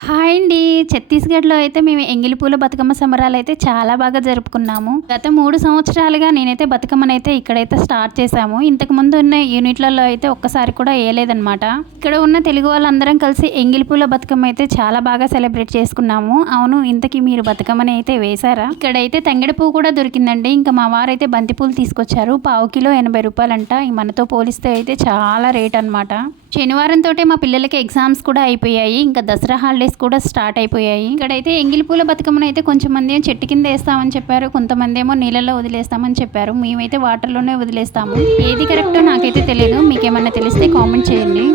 Hi అండి. ఛత్తీస్‌గఢ్‌లో అయితే మేము ఎంగిలి పూల బతుకమ్మ సంబరాలైతే చాలా బాగా జరుపుకున్నాము. గత 3 సంవత్సరాలుగా నేనైతే బతుకమ్మనైతే ఇక్కడైతే స్టార్ట్ చేశాము. ఇంతకుముందు ఉన్న యూనిట్‌లలో అయితే ఒక్కసారి కూడా ఎయలేదనమాట. ఇక్కడ ఉన్న తెలుగు వాళ్ళందరం కలిసి ఎంగిలి పూల బతుకమ్మ అయితే చాలా బాగా సెలబ్రేట్ చేసుకున్నాము. అవును, ఇంతకీ మీరు బతుకమ్మని అయితే వేశారా? ఇక్కడైతే తంగెడు పువ్వు కూడా దొరికిందండి. ఇంకా మా వారైతే బంతి పూలు తీసుకొచ్చారు. పావు కిలో రూ. 80 మనతో పోలిస్తే అయితే చాలా రేట్ అనమాట. శనివారం తోటే మా పిల్లలకి ఎగ్జామ్స్ కూడా అయిపోయాయి. ఇంకా దసరా హాలిడేస్ కూడా స్టార్ట్ అయిపోయాయి. ఇక్కడైతే ఎంగిలి పూల బతుకమ్మనైతే కొంచెం మంది ఏమో చెట్టు కింద వేస్తామని చెప్పారు. కొంతమంది ఏమో నీళ్ళలో వదిలేస్తామని చెప్పారు. మేమైతే వాటర్లోనే వదిలేస్తాము. ఏది కరెక్టో నాకైతే తెలియదు. మీకేమన్నా తెలిస్తే కామెంట్ చేయండి.